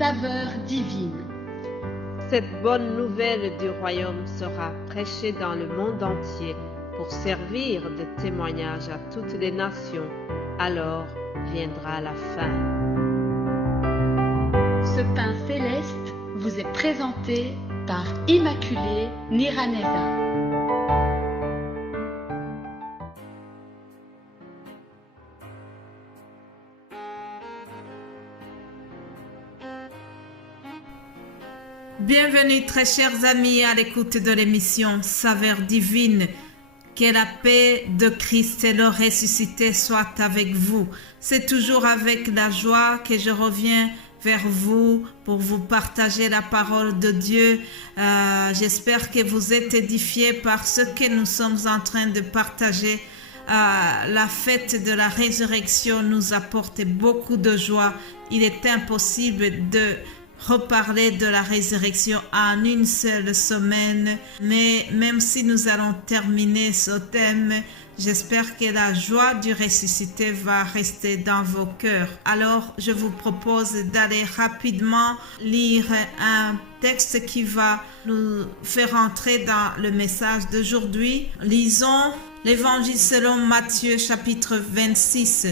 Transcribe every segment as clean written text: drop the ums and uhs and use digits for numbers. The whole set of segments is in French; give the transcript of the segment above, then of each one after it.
saveur divine. Cette bonne nouvelle du royaume sera prêchée dans le monde entier pour servir de témoignage à toutes les nations. Alors viendra la fin. Ce pain céleste vous est présenté par Immaculée Niraneza. Bienvenue très chers amis à l'écoute de l'émission Saveur divine. Que la paix de Christ et le ressuscité soit avec vous. C'est toujours avec la joie que je reviens vers vous pour vous partager la parole de Dieu. J'espère que vous êtes édifiés par ce que nous sommes en train de partager. La fête de la résurrection nous apporte beaucoup de joie. Il est impossible de reparler de la résurrection en une seule semaine, mais même si nous allons terminer ce thème, j'espère que la joie du ressuscité va rester dans vos cœurs. Alors, je vous propose d'aller rapidement lire un texte qui va nous faire entrer dans le message d'aujourd'hui. Lisons l'Évangile selon Matthieu chapitre 26.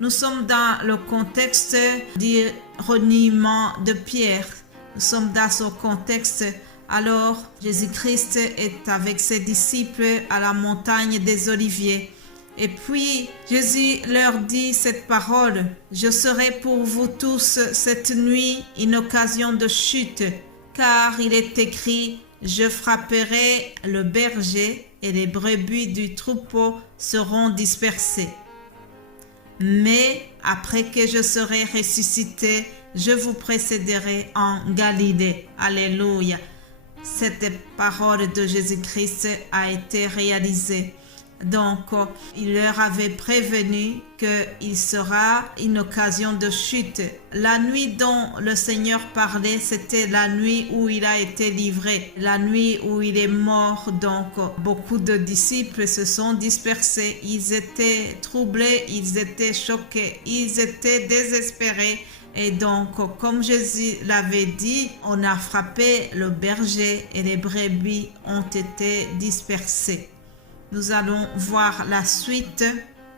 Nous sommes dans le contexte du reniement de Pierre. Nous sommes dans ce contexte. Alors, Jésus-Christ est avec ses disciples à la montagne des Oliviers. Et puis, Jésus leur dit cette parole. « Je serai pour vous tous cette nuit une occasion de chute, car il est écrit, je frapperai le berger et les brebis du troupeau seront dispersées. Mais après que je serai ressuscité, je vous précéderai en Galilée. » Alléluia. Cette parole de Jésus-Christ a été réalisée. Donc, il leur avait prévenu qu'il sera une occasion de chute. La nuit dont le Seigneur parlait, c'était la nuit où il a été livré, la nuit où il est mort. Donc, beaucoup de disciples se sont dispersés. Ils étaient troublés, ils étaient choqués, ils étaient désespérés. Et donc, comme Jésus l'avait dit, on a frappé le berger et les brebis ont été dispersées. Nous allons voir la suite.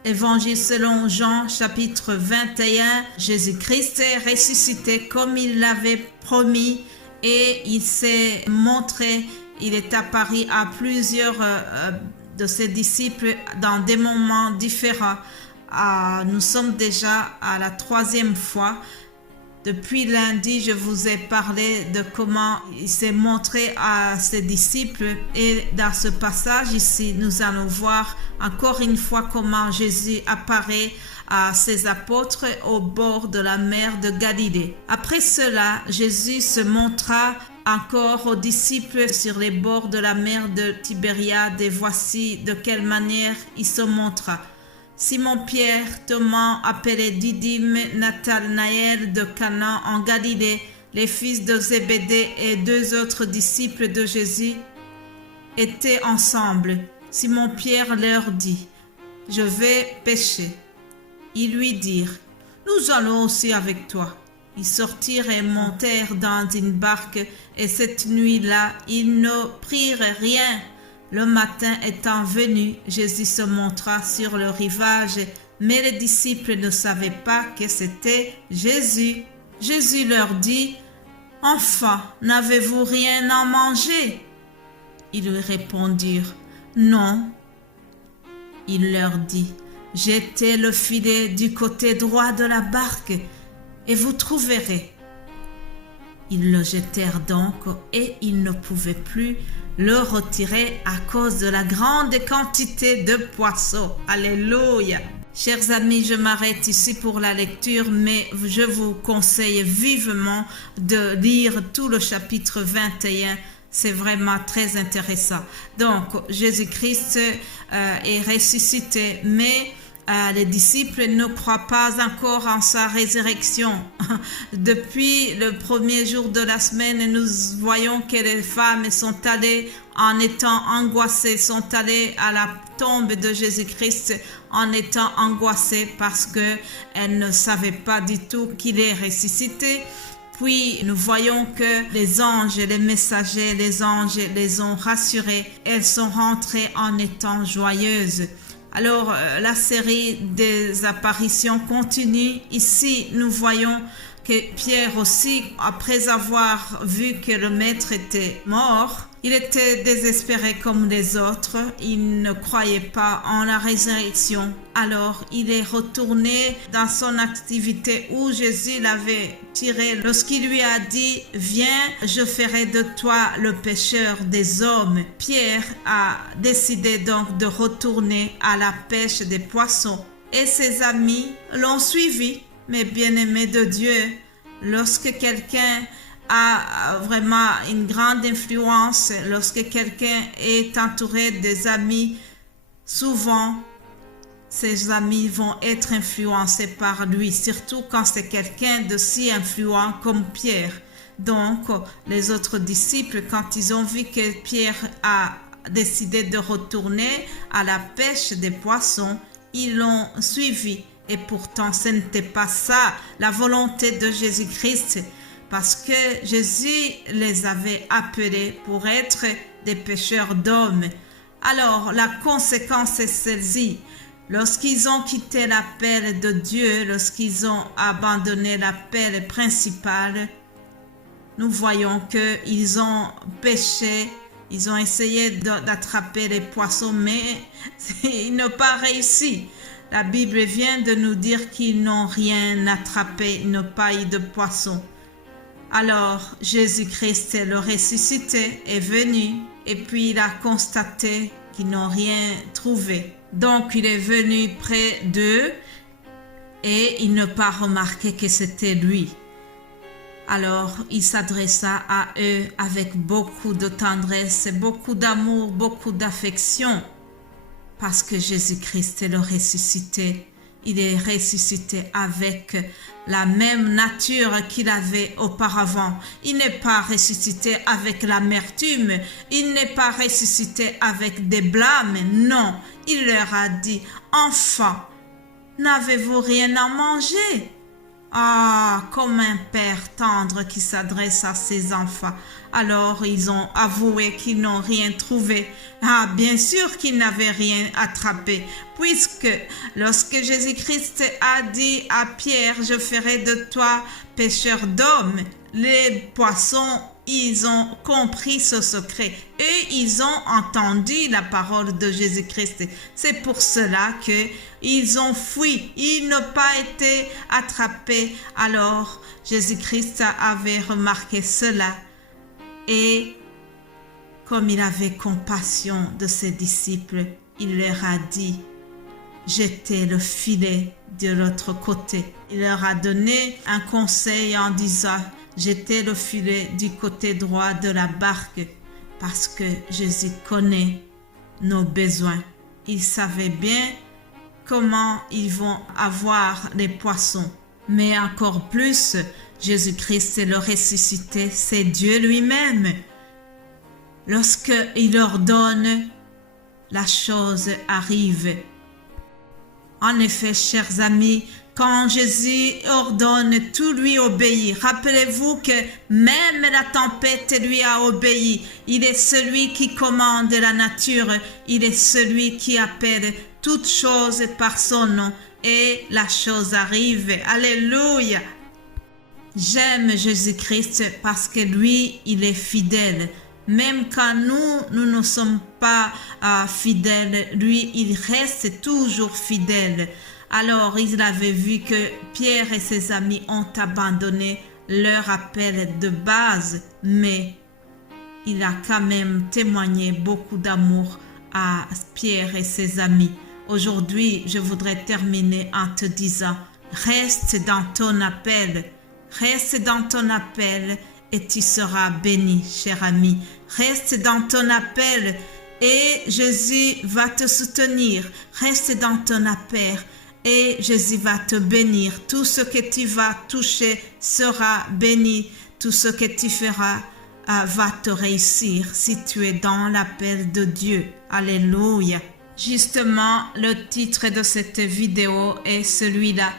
Évangile selon Jean, chapitre 21. Jésus-Christ est ressuscité comme il l'avait promis et il s'est montré, il est apparu à plusieurs de ses disciples dans des moments différents. Nous sommes déjà à la 3e fois. Depuis lundi, je vous ai parlé de comment il s'est montré à ses disciples et dans ce passage ici, nous allons voir encore une fois comment Jésus apparaît à ses apôtres au bord de la mer de Galilée. Après cela, Jésus se montra encore aux disciples sur les bords de la mer de Tibériade et voici de quelle manière il se montra. Simon-Pierre, Thomas, appelé Didyme, Nathanaël de Cana en Galilée, les fils de Zébédée et 2 autres disciples de Jésus étaient ensemble. Simon-Pierre leur dit, « Je vais pêcher. » Ils lui dirent, « Nous allons aussi avec toi. » Ils sortirent et montèrent dans une barque et cette nuit-là, ils ne prirent rien. Le matin étant venu, Jésus se montra sur le rivage, mais les disciples ne savaient pas que c'était Jésus. Jésus leur dit, « Enfants, n'avez-vous rien à manger ?» Ils lui répondirent, « Non. » Il leur dit, « Jetez le filet du côté droit de la barque et vous trouverez. » Ils le jetèrent donc et ils ne pouvaient plus le retirer à cause de la grande quantité de poissons. Alléluia! Chers amis, je m'arrête ici pour la lecture, mais je vous conseille vivement de lire tout le chapitre 21. C'est vraiment très intéressant. Donc, Jésus-Christ est ressuscité, mais les disciples ne croient pas encore en sa résurrection. Depuis le premier jour de la semaine, nous voyons que les femmes sont allées en étant angoissées, sont allées à la tombe de Jésus-Christ en étant angoissées parce qu'elles ne savaient pas du tout qu'il est ressuscité. Puis nous voyons que les anges et les messagers, les anges les ont rassurés. Elles sont rentrées en étant joyeuses. Alors la série des apparitions continue. Ici nous voyons que Pierre aussi, après avoir vu que le maître était mort, il était désespéré comme les autres. Il ne croyait pas en la résurrection. Alors, il est retourné dans son activité où Jésus l'avait tiré lorsqu'il lui a dit « Viens, je ferai de toi le pêcheur des hommes ». Pierre a décidé donc de retourner à la pêche des poissons et ses amis l'ont suivi. Mais bien-aimés de Dieu, lorsque quelqu'un a vraiment une grande influence, lorsque quelqu'un est entouré des amis, souvent ces amis vont être influencés par lui, surtout quand c'est quelqu'un de si influent comme Pierre. Donc, les autres disciples, quand ils ont vu que Pierre a décidé de retourner à la pêche des poissons, ils l'ont suivi. Et pourtant, ce n'était pas ça la volonté de Jésus-Christ, parce que Jésus les avait appelés pour être des pêcheurs d'hommes. Alors, la conséquence est celle-ci. Lorsqu'ils ont quitté l'appel de Dieu, lorsqu'ils ont abandonné l'appel principal, nous voyons qu'ils ont pêché, ils ont essayé d'attraper les poissons, mais ils n'ont pas réussi. La Bible vient de nous dire qu'ils n'ont rien attrapé, ils n'ont pas eu de poisson. Alors Jésus-Christ, le ressuscité, est venu et puis il a constaté qu'ils n'ont rien trouvé. Donc il est venu près d'eux et il n'a pas remarqué que c'était lui. Alors il s'adressa à eux avec beaucoup de tendresse, beaucoup d'amour, beaucoup d'affection. Parce que Jésus-Christ est le ressuscité. Il est ressuscité avec la même nature qu'il avait auparavant. Il n'est pas ressuscité avec l'amertume. Il n'est pas ressuscité avec des blâmes. Non, il leur a dit, « Enfants, n'avez-vous rien à manger ?» Ah, comme un père tendre qui s'adresse à ses enfants. Alors, ils ont avoué qu'ils n'ont rien trouvé. Ah, bien sûr qu'ils n'avaient rien attrapé, puisque lorsque Jésus-Christ a dit à Pierre, « Je ferai de toi pêcheur d'hommes », les poissons, ils ont compris ce secret et ils ont entendu la parole de Jésus-Christ. C'est pour cela qu'ils ont fui, ils n'ont pas été attrapés. Alors Jésus-Christ avait remarqué cela et comme il avait compassion de ses disciples, il leur a dit, jetez le filet de l'autre côté. Il leur a donné un conseil en disant, jetez le filet du côté droit de la barque parce que Jésus connaît nos besoins. Il savait bien comment ils vont avoir les poissons. Mais encore plus, Jésus-Christ est le ressuscité, c'est Dieu lui-même. Lorsqu'il ordonne, la chose arrive. En effet, chers amis, quand Jésus ordonne, tout lui obéit. Rappelez-vous que même la tempête lui a obéi. Il est celui qui commande la nature. Il est celui qui appelle toutes choses par son nom. Et la chose arrive. Alléluia! J'aime Jésus-Christ parce que lui, il est fidèle. Même quand nous ne sommes pas fidèles, lui, il reste toujours fidèle. Alors, il avait vu que Pierre et ses amis ont abandonné leur appel de base, mais il a quand même témoigné beaucoup d'amour à Pierre et ses amis. Aujourd'hui, je voudrais terminer en te disant, reste dans ton appel, reste dans ton appel et tu seras béni, cher ami. Reste dans ton appel et Jésus va te soutenir. Reste dans ton appel et Jésus va te bénir. Tout ce que tu vas toucher sera béni. Tout ce que tu feras va te réussir si tu es dans l'appel de Dieu. Alléluia. Justement, le titre de cette vidéo est celui-là.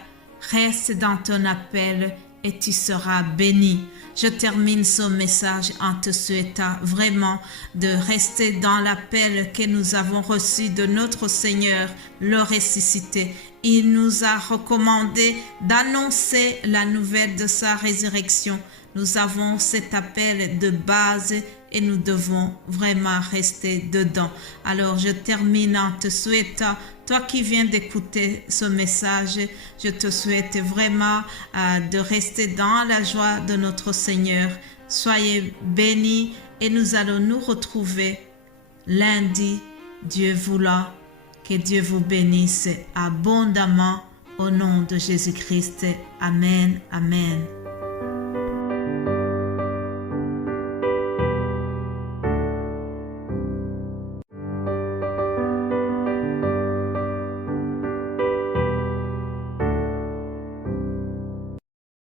Reste dans ton appel et tu seras béni. Je termine ce message en te souhaitant vraiment de rester dans l'appel que nous avons reçu de notre Seigneur, le ressuscité. Il nous a recommandé d'annoncer la nouvelle de sa résurrection. Nous avons cet appel de base et nous devons vraiment rester dedans. Alors je termine en te souhaitant, toi qui viens d'écouter ce message, je te souhaite vraiment de rester dans la joie de notre Seigneur. Soyez bénis et nous allons nous retrouver lundi, Dieu voulant. Que Dieu vous bénisse abondamment au nom de Jésus-Christ. Amen, amen.